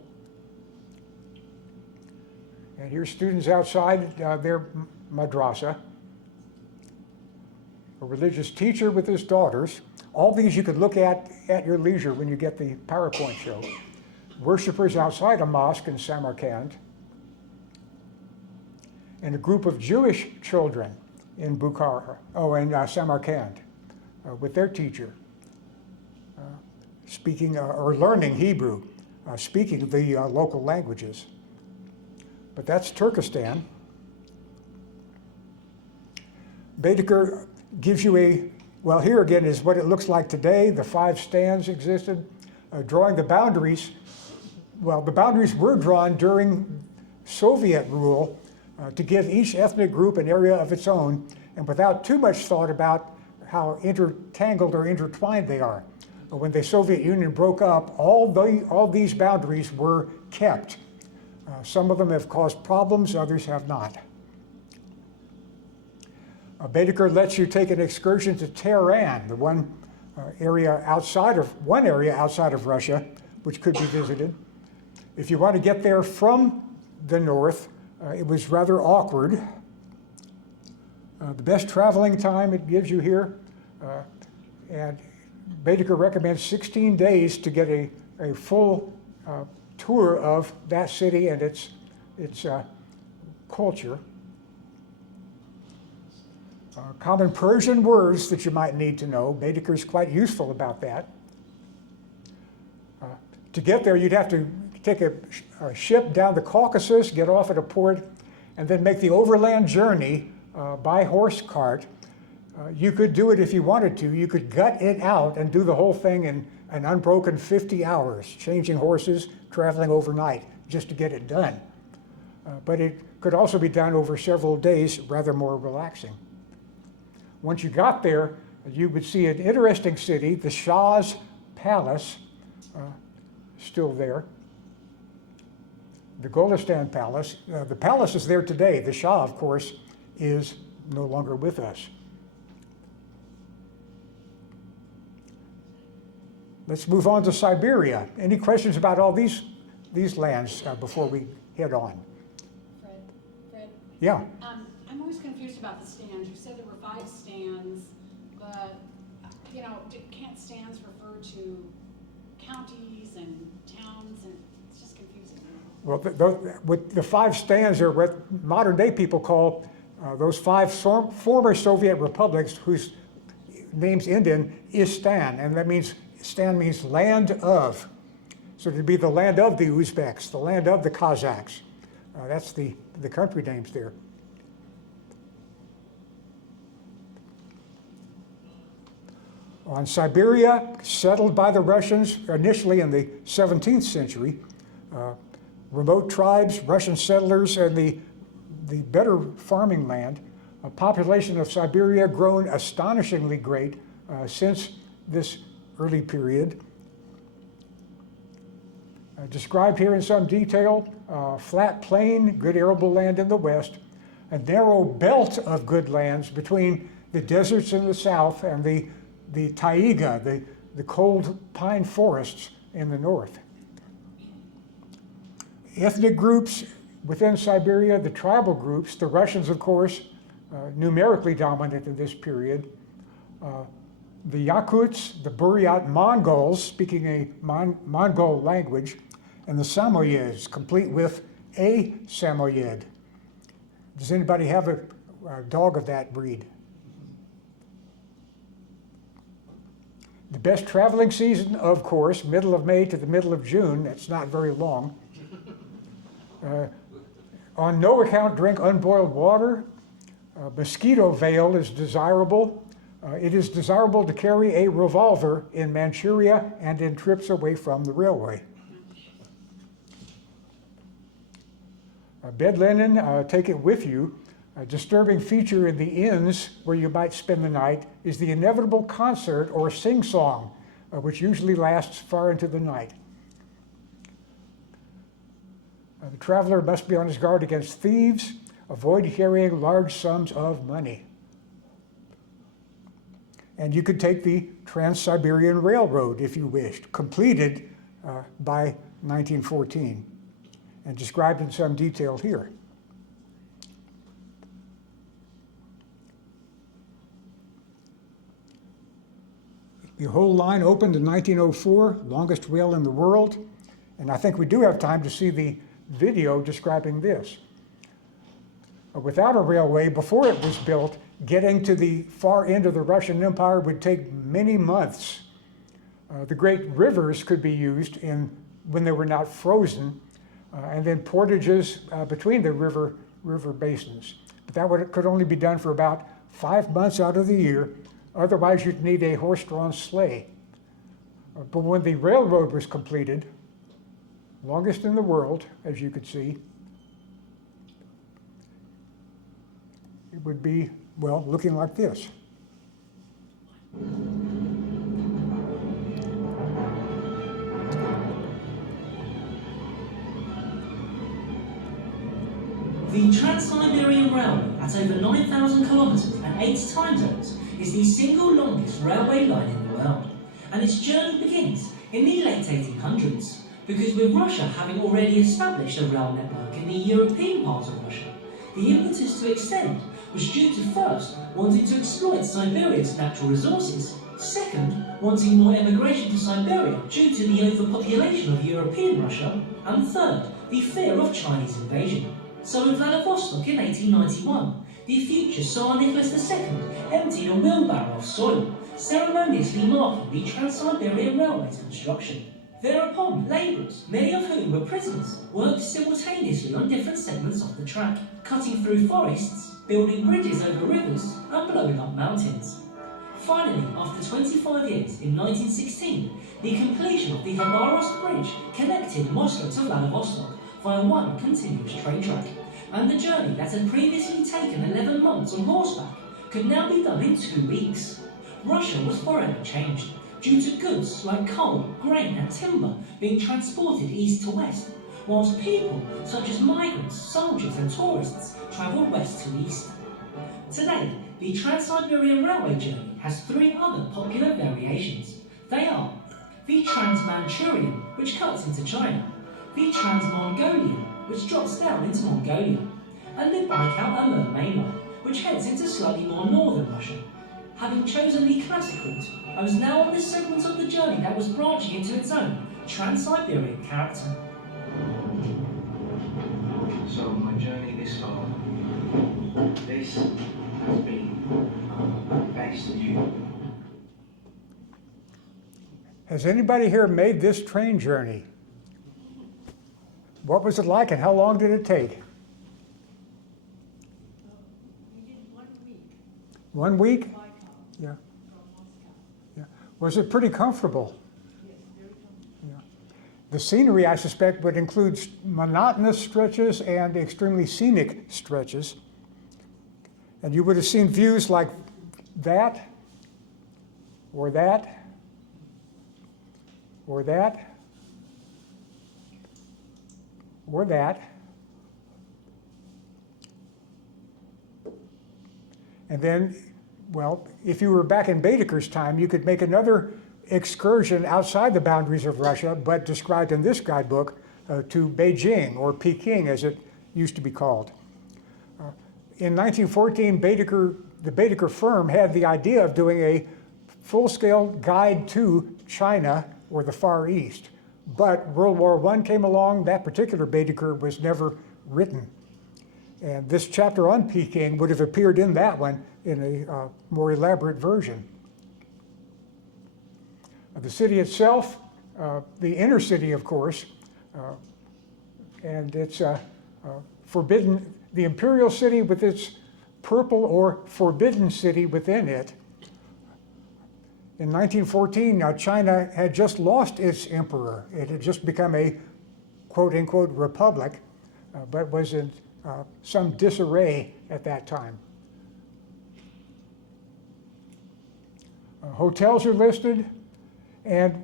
And here's students outside their madrasa. a religious teacher with his daughters. All these you could look at your leisure when you get the PowerPoint show. Worshippers outside a mosque in Samarkand, and a group of Jewish children in Samarkand with their teacher, speaking or learning Hebrew, speaking the local languages. But that's Turkestan. Baedeker gives you well, here again is what it looks like today. The 5 stands existed. Drawing the boundaries, well, the boundaries were drawn during Soviet rule to give each ethnic group an area of its own, and without too much thought about how intertangled or intertwined they are. But when the Soviet Union broke up, all these boundaries were kept. Some of them have caused problems, others have not. Baedeker lets you take an excursion to Tehran, the one area outside of Russia, which could be visited. If you want to get there from the north, it was rather awkward. The best traveling time it gives you here, and Baedeker recommends 16 days to get a full tour of that city and its culture. Common Persian words that you might need to know. Baedeker is quite useful about that. To get there, you'd have to take a ship down the Caucasus, get off at a port, and then make the overland journey by horse cart. You could do it if you wanted to. You could gut it out and do the whole thing in an unbroken 50 hours, changing horses, traveling overnight, just to get it done. But it could also be done over several days, rather more relaxing. Once you got there, you would see an interesting city, the Shah's Palace, still there. The Golestan Palace. The palace is there today. The Shah, of course, is no longer with us. Let's move on to Siberia. Any questions about all these lands before we head on? Fred? Yeah. I'm always confused about the stands. You said there were 5 stands, but, can't stands refer to counties and towns, and it's just confusing. Well, the 5 stands are what modern day people call those 5 former Soviet republics whose names end in Istan, and that means Stan means land of. So it'd be the land of the Uzbeks, the land of the Kazakhs. That's the country names there. On Siberia, settled by the Russians initially in the 17th century, remote tribes, Russian settlers, and the better farming land. A population of Siberia grown astonishingly great since this early period. Described here in some detail, flat plain, good arable land in the west, a narrow belt of good lands between the deserts in the south and the taiga, the cold pine forests in the north. Ethnic groups within Siberia, the tribal groups, the Russians, of course, numerically dominant in this period. The Yakuts, the Buryat Mongols, speaking a Mongol language, and the Samoyeds, complete with a Samoyed. Does anybody have a dog of that breed? The best traveling season, of course, middle of May to the middle of June. That's not very long. On no account, drink unboiled water. Mosquito veil is desirable. It is desirable to carry a revolver in Manchuria and in trips away from the railway. Bed linen, take it with you. A disturbing feature in the inns where you might spend the night is the inevitable concert or sing-song, which usually lasts far into the night. The traveler must be on his guard against thieves, avoid carrying large sums of money. And you could take the Trans-Siberian Railroad if you wished, completed by 1914 and described in some detail here. The whole line opened in 1904, longest rail in the world. And I think we do have time to see the video describing this. Without a railway, before it was built, getting to the far end of the Russian Empire would take many months. The great rivers could be used when they were not frozen, and then portages between the river basins. But that could only be done for about 5 months out of the year. Otherwise, you'd need a horse-drawn sleigh. But when the railroad was completed, longest in the world, as you could see, it would be, well, looking like this. The Trans-Siberian Railway, at over 9,000 kilometres and 8 time zones, is the single longest railway line in the world. And its journey begins in the late 1800s, because with Russia having already established a rail network in the European part of Russia, the impetus to extend was due to first wanting to exploit Siberia's natural resources, second wanting more emigration to Siberia due to the overpopulation of European Russia, and third the fear of Chinese invasion. So in Vladivostok in 1891, the future Tsar Nicholas II emptied a wheelbarrow of soil, ceremoniously marking the Trans-Siberian Railway's construction. Thereupon, labourers, many of whom were prisoners, worked simultaneously on different segments of the track, cutting through forests, building bridges over rivers, and blowing up mountains. Finally, after 25 years, in 1916, the completion of the Khabarovsk Bridge connected Moscow to Vladivostok via one continuous train track, and the journey that had previously taken 11 months on horseback could now be done in 2 weeks. Russia was forever changed, due to goods like coal, grain and timber being transported east to west, whilst people such as migrants, soldiers and tourists travelled west to east. Today, the Trans-Siberian Railway journey has 3 other popular variations. They are the Trans-Manchurian, which cuts into China, the Trans-Mongolian, which drops down into Mongolia, and the Baikal-Amur main line, which heads into slightly more northern Russia. Having chosen the classic route, I was now on this segment of the journey that was branching into its own Trans-Siberian character. So my journey this far, this has been thanks to you. Has anybody here made this train journey? What was it like and how long did it take? We did 1 week. 1 week? Baikal Yeah. from Moscow. Yeah. Was it pretty comfortable? Yes, very comfortable. Yeah. The scenery, I suspect, would include monotonous stretches and extremely scenic stretches. And you would have seen views like that, or that, or that, or that. And then, well, if you were back in Baedeker's time, you could make another excursion outside the boundaries of Russia, but described in this guidebook to Beijing, or Peking as it used to be called. In 1914, the Baedeker firm had the idea of doing a full-scale guide to China or the Far East. But World War I came along. That particular Baedeker was never written. And this chapter on Peking would have appeared in that one in a more elaborate version. The city itself, the inner city, of course, and it's forbidden, the imperial city with its purple or forbidden city within it. In 1914, China had just lost its emperor. It had just become a quote-unquote republic, but was in some disarray at that time. Hotels are listed, and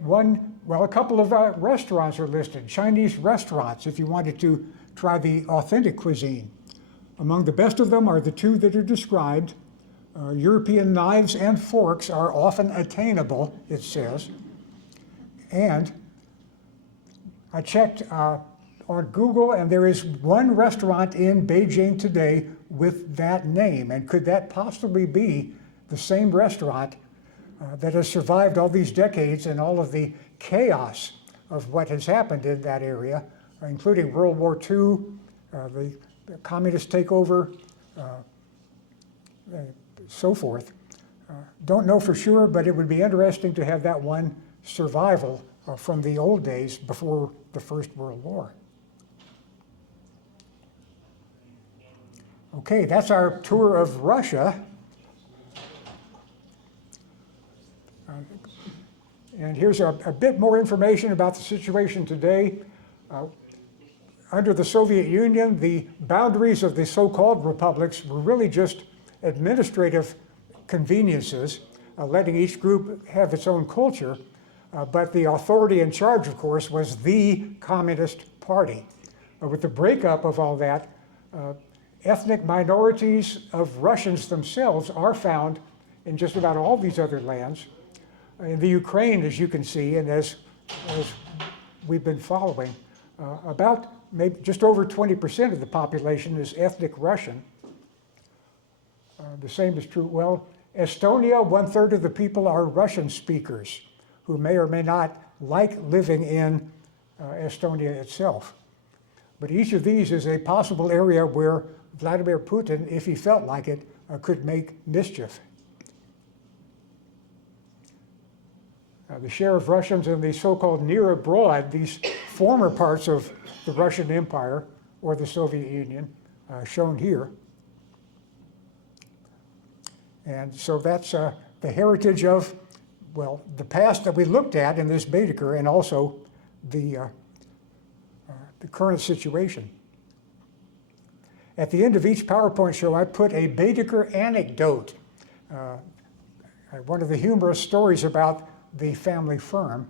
a couple of restaurants are listed, Chinese restaurants, if you wanted to try the authentic cuisine. Among the best of them are the 2 that are described. European knives and forks are often attainable, it says. And I checked on Google, and there is 1 restaurant in Beijing today with that name. And could that possibly be the same restaurant that has survived all these decades and all of the chaos of what has happened in that area, including World War II, the communist takeover, so forth. Don't know for sure, but it would be interesting to have that one survival from the old days before the First World War. Okay, that's our tour of Russia. And here's a bit more information about the situation today. Under the Soviet Union, the boundaries of the so-called republics were really just administrative conveniences, letting each group have its own culture. But the authority in charge, of course, was the Communist Party. With the breakup of all that, ethnic minorities of Russians themselves are found in just about all these other lands. In the Ukraine, as you can see, and as we've been following, about maybe just over 20% of the population is ethnic Russian. The same is true. Well, Estonia, 1/3 of the people are Russian speakers who may or may not like living in Estonia itself. But each of these is a possible area where Vladimir Putin, if he felt like it, could make mischief. The share of Russians in the so-called near abroad, these former parts of the Russian Empire or the Soviet Union, shown here. And so that's the heritage of, well, the past that we looked at in this Baedeker, and also the current situation. At the end of each PowerPoint show, I put a Baedeker anecdote, one of the humorous stories about the family firm,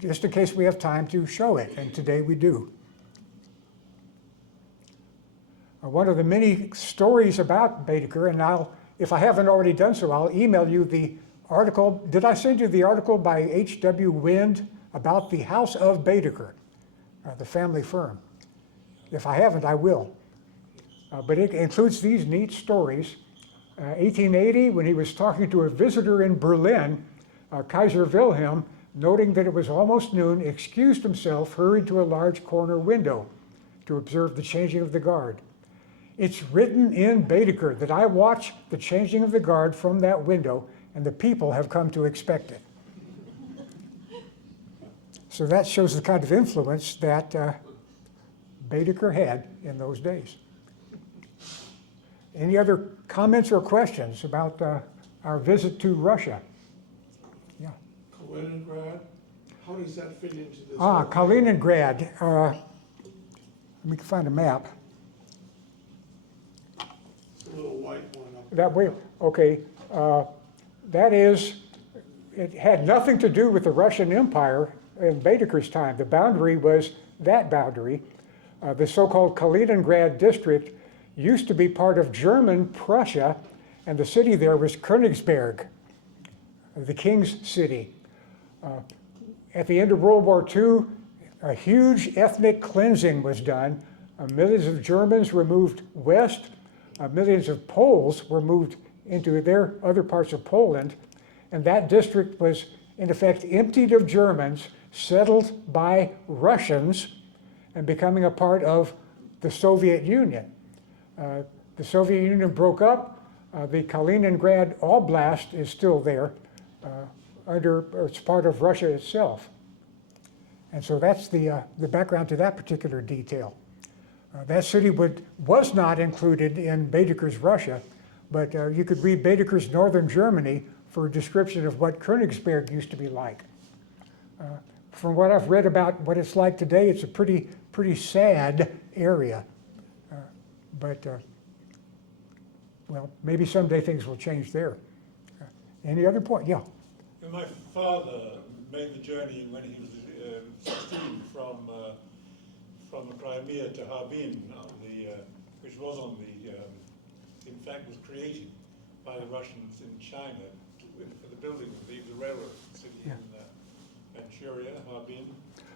just in case we have time to show it, and today we do. One of the many stories about Baedeker, and if I haven't already done so, I'll email you the article. Did I send you the article by H.W. Wind about the House of Baedeker, the family firm? If I haven't, I will. But it includes these neat stories. 1880, when he was talking to a visitor in Berlin, Kaiser Wilhelm, noting that it was almost noon, excused himself, hurried to a large corner window to observe the changing of the guard. It's written in Baedeker that I watch the changing of the guard from that window, and the people have come to expect it. So that shows the kind of influence that Baedeker had in those days. Any other comments or questions about our visit to Russia? Yeah. Kaliningrad, how does that fit into this? Kaliningrad. Let me find a map. It's a little white one up That way, okay. That is, it had nothing to do with the Russian Empire in Baedeker's time. The boundary was that boundary. The so-called Kaliningrad district used to be part of German Prussia, and the city there was Königsberg, the king's city. At the end of World War II, a huge ethnic cleansing was done. Millions of Germans were moved west. Millions of Poles were moved into their other parts of Poland, and that district was, in effect, emptied of Germans, settled by Russians, and becoming a part of the Soviet Union. The Soviet Union broke up. The Kaliningrad Oblast is still there, it's part of Russia itself. And so that's the background to that particular detail. That city was not included in Baedeker's Russia, but you could read Baedeker's Northern Germany for a description of what Königsberg used to be like. From what I've read about what it's like today, it's a pretty sad area. But well, maybe someday things will change there. Any other point? Yeah. My father made the journey when he was 16 from the Crimea to Harbin, which was on in fact was created by the Russians in China for the building of the railroad city in Manchuria, Harbin.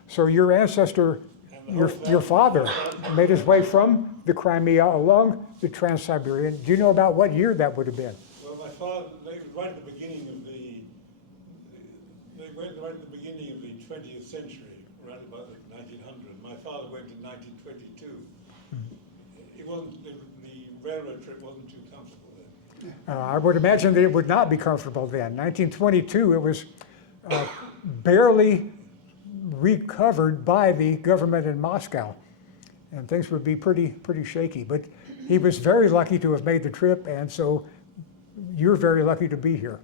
So your ancestor, your father, made his way from the Crimea along the Trans-Siberian. Do you know about what year that would have been? Well, my father, right at the beginning of the they went right at the beginning of the 20th century, around about 1900. My father went in 1922. It wasn't, the railroad trip wasn't too comfortable then. I would imagine that it would not be comfortable then. 1922, it was barely recovered by the government in Moscow, and things would be pretty shaky. But he was very lucky to have made the trip, and so you're very lucky to be here.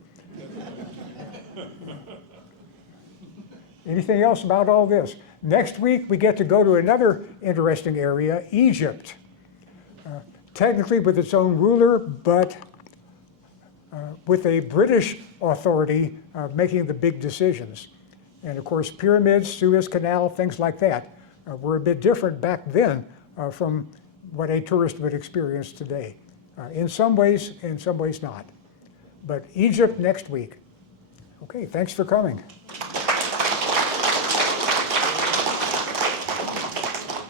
Anything else about all this? Next week, we get to go to another interesting area, Egypt. Technically with its own ruler, but with a British authority making the big decisions. And of course, pyramids, Suez Canal, things like that were a bit different back then from what a tourist would experience today. In some ways not. But Egypt next week. Okay, thanks for coming.